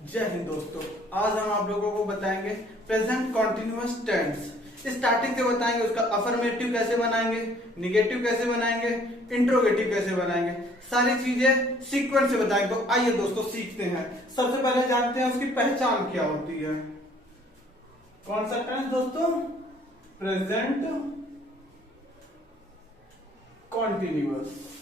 जय हिंद दोस्तों। आज हम आप लोगों को बताएंगे प्रेजेंट कॉन्टिन्यूअस टेंस। स्टार्टिंग से बताएंगे उसका अफर्मेटिव कैसे बनाएंगे, निगेटिव कैसे बनाएंगे, इंट्रोगेटिव कैसे बनाएंगे, सारी चीजें सीक्वेंस से बताएंगे। तो आइए दोस्तों सीखते हैं। सबसे पहले जानते हैं उसकी पहचान क्या होती है। कौन सा टेंस दोस्तों? Present continuous.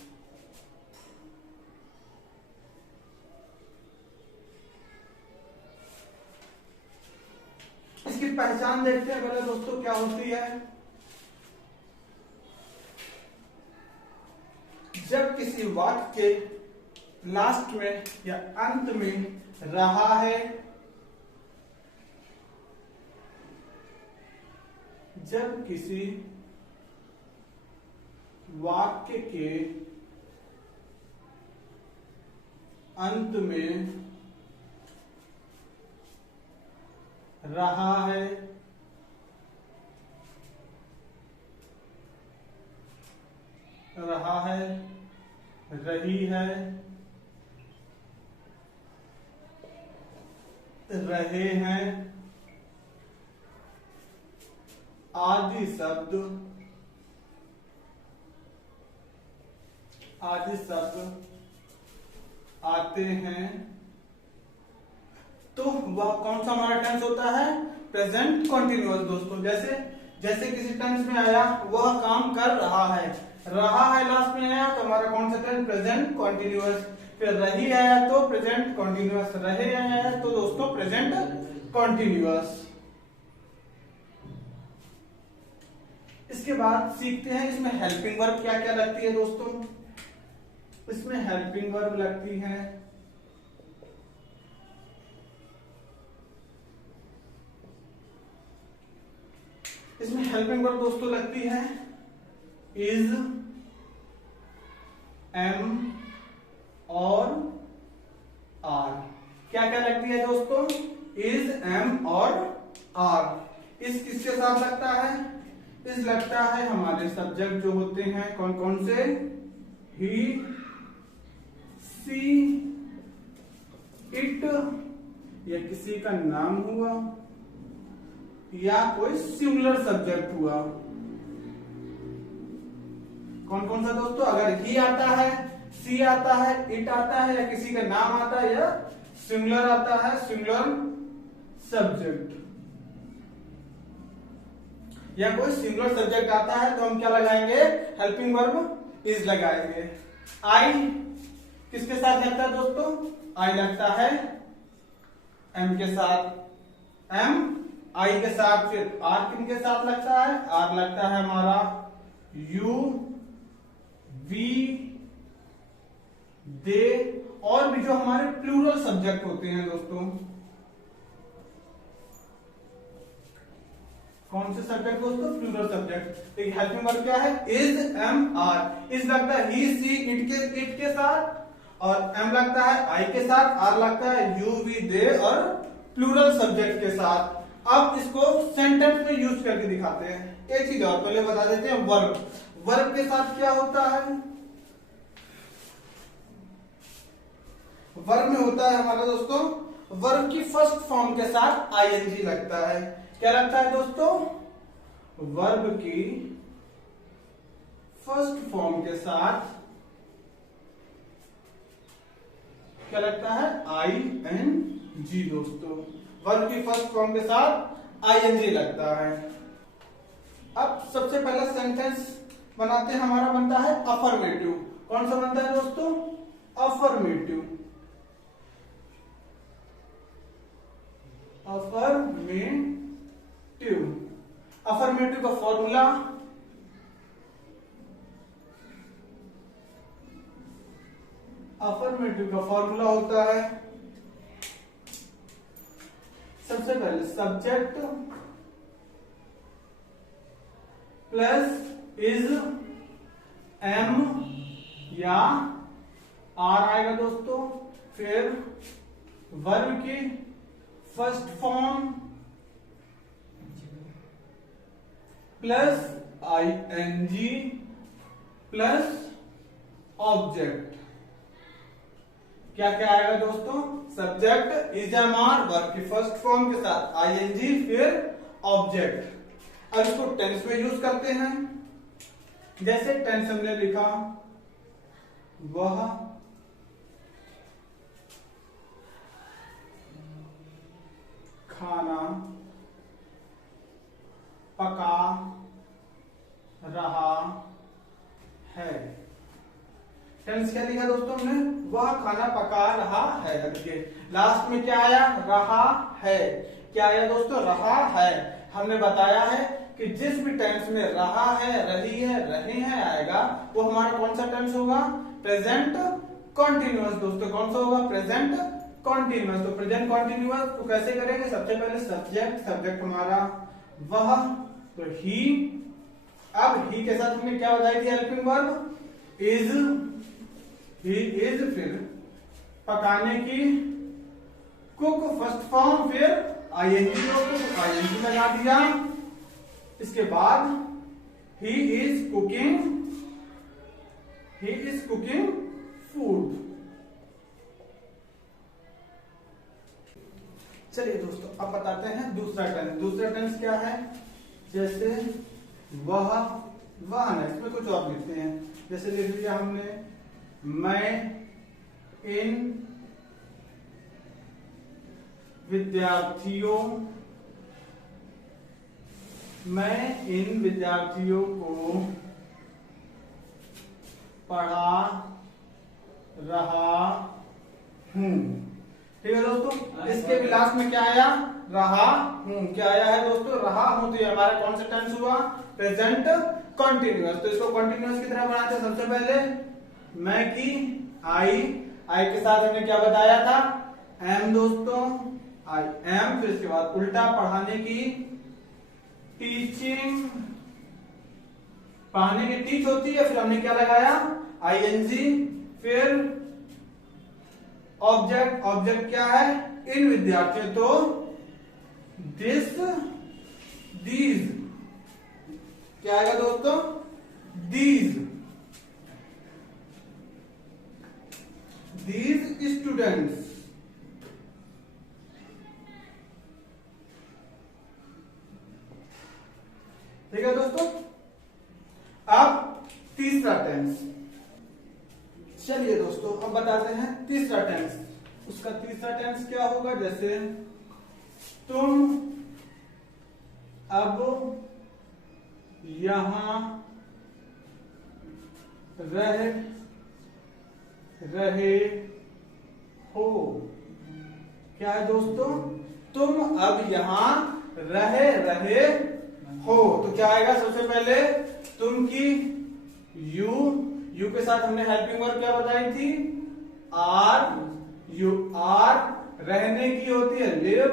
इसकी पहचान देखते हैं पहले दोस्तों क्या होती है। जब किसी वाक्य के लास्ट में या अंत में रहा है, जब किसी वाक्य के अंत में रहा है, रहा है, रही है, रहे हैं आदि शब्द आते हैं, तो वह कौन सा हमारा टेंस होता है? प्रेजेंट कॉन्टिन्यूअस दोस्तों। जैसे किसी टेंस में आया वह काम कर रहा है, लास्ट में आया तो हमारा कौन सा टेंस? Present continuous. फिर रही आया तो प्रेजेंट कॉन्टिन्यूअस, रहे आया तो दोस्तों प्रेजेंट कॉन्टिन्यूअस। इसके बाद सीखते हैं इसमें हेल्पिंग वर्ब क्या क्या लगती है दोस्तों। इसमें हेल्पिंग वर्ब लगती है दोस्तों लगती है इज, एम और आर। क्या क्या लगती है दोस्तों? इज, एम और आर। इस किसके साथ लगता है? इस लगता है हमारे सब्जेक्ट जो होते हैं कौन कौन से? ही, सी, इट, या किसी का नाम हुआ या कोई सिंगुलर सब्जेक्ट हुआ। कौन कौन सा दोस्तों? अगर ही आता है, सी आता है, इट आता है, या किसी का नाम आता है, या सिंगुलर आता है, सिंगुलर सब्जेक्ट, या कोई सिंगुलर सब्जेक्ट आता है तो हम क्या लगाएंगे? हेल्पिंग वर्ब इज लगाएंगे। आई किसके साथ लगता है दोस्तों? आई लगता है एम के साथ, एम आई के साथ। फिर आर किन के साथ लगता है? आर लगता है हमारा यू, वी, दे, और भी जो हमारे प्लूरल सब्जेक्ट होते हैं दोस्तों। कौन से सब्जेक्ट दोस्तों? Plural subject. एक हेल्पिंग वर्ब क्या है? Is, am, are. इज लगता है ही, सी, इट के साथ, और एम लगता है आई के साथ, आर लगता है यू, वी, दे और प्लूरल सब्जेक्ट के साथ। अब इसको सेंटेंस में यूज करके दिखाते हैं। एक चीज और पहले बता देते हैं, वर्ब। वर्ब के साथ क्या होता है? वर्ब में होता है हमारा दोस्तों, वर्ब की फर्स्ट फॉर्म के साथ आईएनजी लगता है। क्या लगता है दोस्तों? वर्ब की फर्स्ट फॉर्म के साथ क्या लगता है? आईएनजी दोस्तों। वर्ब की फर्स्ट फॉर्म के साथ आईएनजी लगता है। अब सबसे पहला सेंटेंस बनाते हैं, हमारा बनता है अफर्मेटिव। कौन सा बनता है दोस्तों? अफर्मेटिव। अफर्मेटिव का फॉर्मूला होता है सबसे पहले सब्जेक्ट प्लस इज, एम या आर आएगा दोस्तों। फिर वर्ब की first form plus ING plus object. क्या क्या आएगा दोस्तों, subject is am are, verb की फर्स्ट फॉर्म के साथ आईएनजी, फिर ऑब्जेक्ट। अब इसको टेंस में यूज करते हैं। जैसे टेंस हमने लिखा, वह खाना पका रहा है। टेंस क्या लिखा दोस्तों हमने, वह खाना पका रहा है। देखिए लास्ट में क्या आया, रहा है। क्या आया दोस्तों, रहा है। हमने बताया है कि जिस भी टेंस में रहा है, रही है, रहे हैं आएगा, वो हमारा कौन सा टेंस होगा, प्रेजेंट कॉन्टिन्यूअस। दोस्तों कौन सा होगा, प्रेजेंट कॉन्टिन्यूअस। तो प्रेजेंट कॉन्टिन्यूअस तो कैसे करेंगे, सबसे पहले सब्जेक्ट हमारा वह, तो ही। अब ही के साथ हमने क्या बताई थी, helping verb is, he is, फिर पकाने की कुक फर्स्ट फॉर्म, फिर आईएनजी, आईएनजी लगा दिया। इसके बाद ही इज कुकिंग फूड। चलिए दोस्तों अब बताते हैं दूसरा टेंस। दूसरा टेंस क्या है, जैसे वह न, इसमें कुछ और लिखते हैं। जैसे लिख लिया हमने, मैं इन विद्यार्थियों को पढ़ा रहा हूं। ठीक है दोस्तों, इसके भी लास्ट में क्या आया, रहा हूं। क्या आया है दोस्तों, रहा हूं। तो ये हमारा कौन सा टेंस हुआ, प्रेजेंट कॉन्टिन्यूअस। तो इसको कॉन्टिन्यूअस की तरह बनाते हैं। सबसे पहले मैं की आई के साथ हमने क्या बताया था, एम दोस्तों, आई एम। फिर इसके बाद उल्टा पढ़ाने की, टीचिंग, पढ़ाने की टीच होती है, फिर हमने क्या लगाया, आईएनजी। फिर ऑब्जेक्ट क्या है, इन विद्यार्थियों, तो दीज। क्या आएगा दोस्तों, दीज स्टूडेंट्स। ठीक है दोस्तों। अब तीसरा टेंस, चलिए दोस्तों अब बताते हैं तीसरा टेंस। उसका तीसरा टेंस क्या होगा, जैसे तुम अब यहां रहे हो। क्या है दोस्तों, तुम अब यहां रहे हो। तो क्या आएगा, सबसे पहले तुम की यू के साथ हमने हेल्पिंग वर्ब क्या बताई थी, यू आर। रहने की होती है लिव,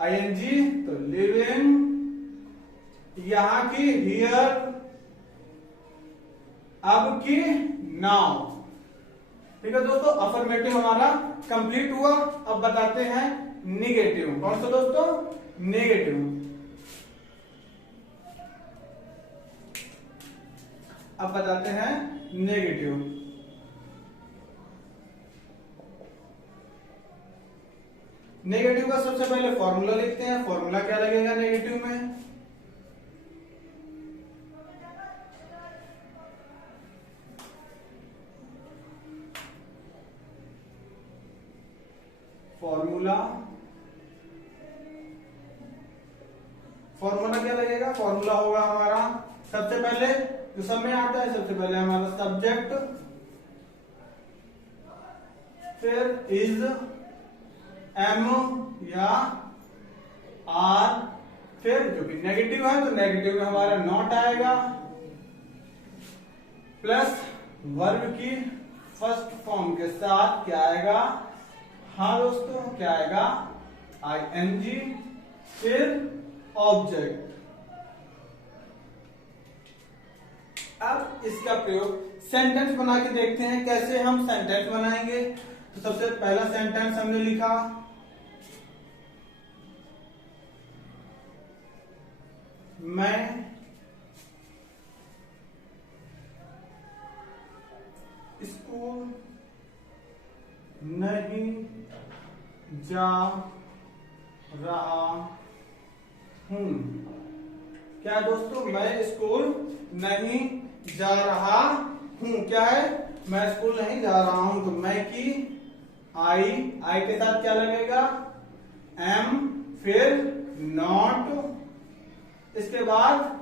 आईएनजी, तो लिविंग। यहां की हियर, अब की नाउ। ठीक है दोस्तों, अफर्मेटिव हमारा कंप्लीट हुआ। अब बताते हैं निगेटिव। कौन सा दोस्तों, नेगेटिव। अब बताते हैं नेगेटिव। नेगेटिव का सबसे पहले फॉर्मूला लिखते हैं। फॉर्मूला क्या लगेगा नेगेटिव में, फॉर्मूला क्या लगेगा, फॉर्मूला होगा हमारा सबसे पहले जो सब में आता है, सबसे पहले हमारा सब्जेक्ट, फिर इज, एम या आर, फिर जो कि नेगेटिव है तो नेगेटिव में हमारा नॉट आएगा, प्लस वर्ब की फर्स्ट फॉर्म के साथ क्या आएगा, हाँ दोस्तों क्या आएगा, आईएनजी, फिर ऑब्जेक्ट। अब इसका प्रयोग सेंटेंस बना के देखते हैं कैसे हम सेंटेंस बनाएंगे। तो सबसे पहला सेंटेंस हमने लिखा, मैं स्कूल नहीं जा रहा हूं। क्या है दोस्तों, मैं स्कूल नहीं जा रहा हूं। क्या है, मैं स्कूल नहीं जा रहा हूं। तो मैं की आई के साथ क्या लगेगा, एम, फिर नॉट, इसके बाद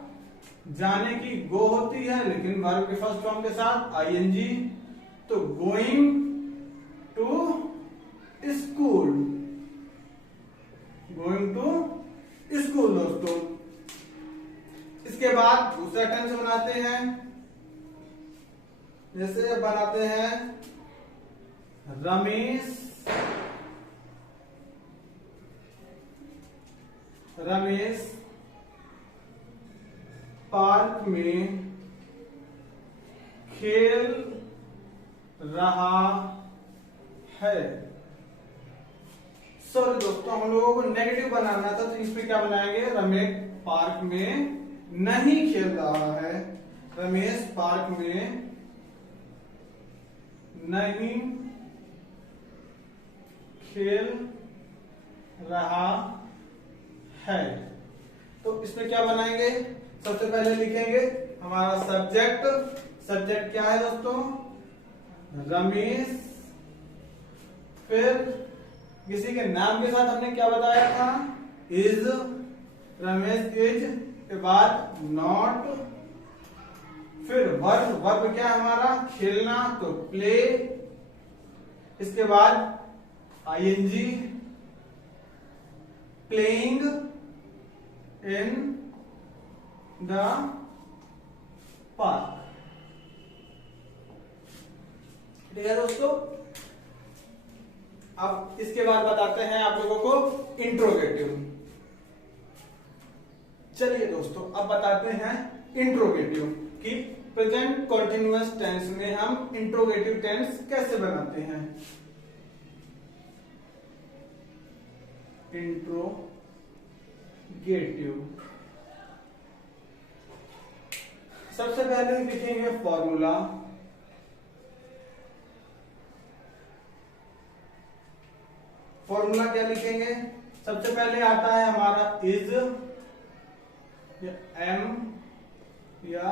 जाने की गो होती है लेकिन वर्ब के फर्स्ट फॉर्म के साथ आईएनजी। तो going to school, going to school दोस्तों। इसके बाद दूसरा टेंस बनाते हैं, जैसे बनाते हैं रमेश पार्क में खेल रहा है। सॉरी दोस्तों, हम लोगों को नेगेटिव बनाना था, तो इसमें क्या बनाएंगे, रमेश पार्क में नहीं खेल रहा है। रमेश पार्क में नहीं खेल रहा है। तो इसमें क्या बनाएंगे, सबसे पहले लिखेंगे हमारा सब्जेक्ट। सब्जेक्ट क्या है दोस्तों, रमेश। फिर किसी के नाम के साथ हमने क्या बताया था, इज, रमेश इज के बाद नॉट। फिर वर्ब, वर्ब क्या है हमारा, खेलना, तो प्ले। इसके बाद ING, playing in the park. ठीक है दोस्तों। अब इसके बाद बताते हैं आप लोगों को इंट्रोगेटिव। चलिए दोस्तों, अब बताते हैं इंट्रोगेटिव कि प्रेजेंट कॉन्टिन्यूअस टेंस में हम इंट्रोगेटिव टेंस कैसे बनाते हैं। इंट्रोगेटिव, सबसे पहले लिखेंगे फॉर्मूला। फॉर्मूला क्या लिखेंगे, सबसे पहले आता है हमारा इज या एम या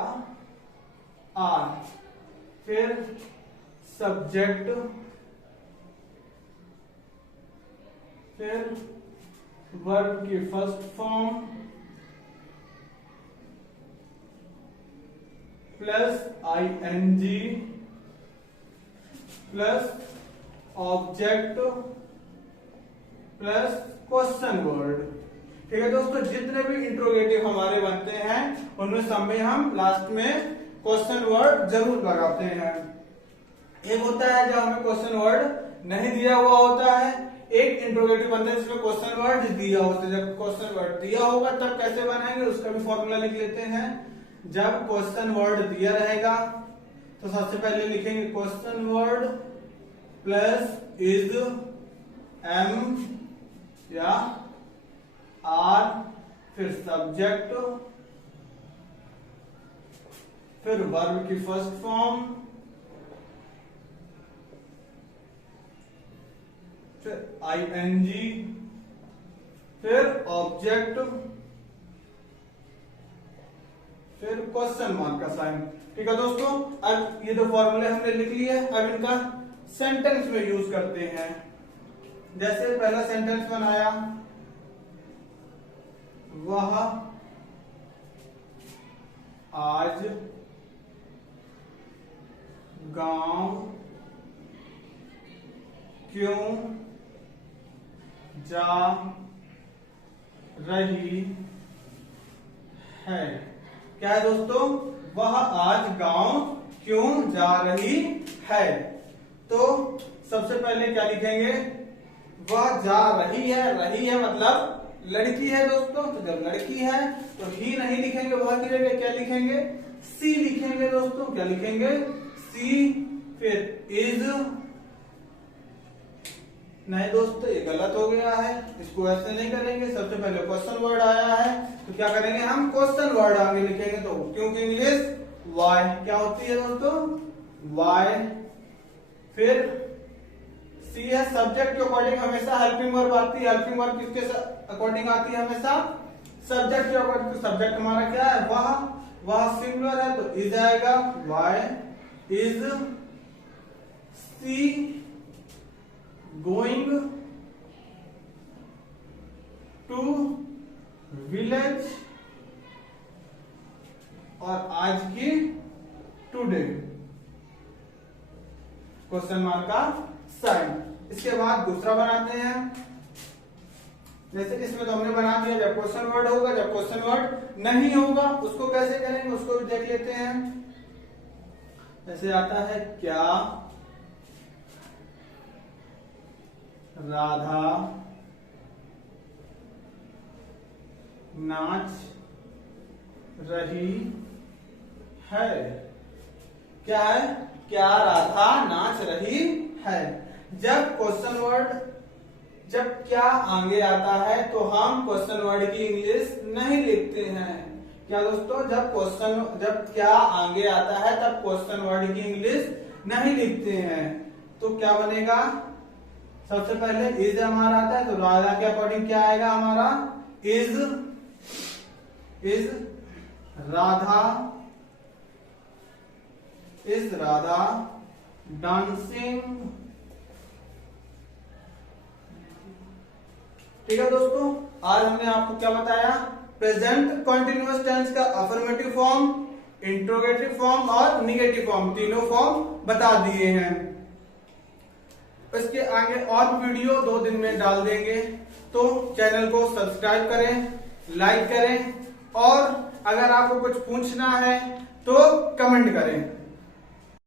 आर, फिर सब्जेक्ट, फिर वर्ब की first form plus ING plus object plus question word. ठीक है दोस्तों, जितने भी इंट्रोगेटिव हमारे बनते हैं उनमें सब में हम लास्ट में क्वेश्चन वर्ड जरूर लगाते हैं। एक होता है जब हमें क्वेश्चन वर्ड नहीं दिया हुआ होता है, एक इंट्रोगेटिव बनता है जिसमें क्वेश्चन वर्ड दिया होता है। जब क्वेश्चन वर्ड दिया होगा तब कैसे बनाएंगे, उसका भी फॉर्मूला लिख लेते हैं। जब क्वेश्चन वर्ड दिया रहेगा तो सबसे पहले लिखेंगे question word plus is, am या आर, फिर सब्जेक्ट, फिर वर्ब की फर्स्ट फॉर्म, फिर आईएनजी, फिर ऑब्जेक्ट, फिर क्वेश्चन मार्क का साइन। ठीक है दोस्तों, अब ये दो फॉर्मूले हमने लिख लिए, अब इनका सेंटेंस में यूज करते हैं। जैसे पहला सेंटेंस बनाया, वह आज गांव क्यों जा रही है। क्या है दोस्तों, वह आज गांव क्यों जा रही है। तो सबसे पहले क्या लिखेंगे, वह जा रही है मतलब लड़की है दोस्तों। तो जब लड़की है तो ही नहीं लिखेंगे, वह की जगह क्या लिखेंगे, सी लिखेंगे दोस्तों। क्या लिखेंगे, सी। फिर इज, नहीं दोस्तों ये गलत हो गया है, इसको ऐसे नहीं करेंगे। सबसे पहले क्वेश्चन वर्ड आया है तो क्या करेंगे, हम क्वेश्चन वर्ड आगे लिखेंगे। तो क्योंकि इंग्लिश वाई क्या होती है दोस्तों, वाई। फिर सी है सब्जेक्ट के अकॉर्डिंग हमेशा हेल्पिंग वर्ब आती है। हेल्पिंग वर्ब किसके अकॉर्डिंग आती है? हमेशा सब्जेक्ट के अकॉर्डिंग। तो सब्जेक्ट हमारा क्या है? वह सिंगुलर है तो इज आएगा। Why is she going to village, और आज की टुडे क्वेश्चन मार्क का साइन। इसके बाद दूसरा बनाते हैं। जैसे इसमें तो हमने बना दिया, जब क्वेश्चन वर्ड होगा, जब क्वेश्चन वर्ड नहीं होगा उसको कैसे करेंगे उसको भी देख लेते हैं। जैसे आता है क्या राधा नाच रही है। क्या है? क्या राधा नाच रही है। जब क्वेश्चन वर्ड जब क्या आगे आता है तो हम क्वेश्चन वर्ड की इंग्लिश नहीं लिखते हैं। क्या दोस्तों? जब क्या आगे आता है तब क्वेश्चन वर्ड की इंग्लिश नहीं लिखते हैं। तो क्या बनेगा? सबसे पहले इज हमारा आता है तो राधा के अकॉर्डिंग क्या आएगा हमारा? Is Radha dancing. ठीक है दोस्तों, आज हमने आपको क्या बताया? प्रेजेंट कॉन्टिन्यूअस टेंस का अफर्मेटिव फॉर्म, इंट्रोगेटिव फॉर्म और निगेटिव फॉर्म, तीनों फॉर्म बता दिए हैं। इसके आगे और वीडियो 2 दिन में डाल देंगे, तो चैनल को सब्सक्राइब करें, लाइक करें, और अगर आपको कुछ पूछना है तो कमेंट करें।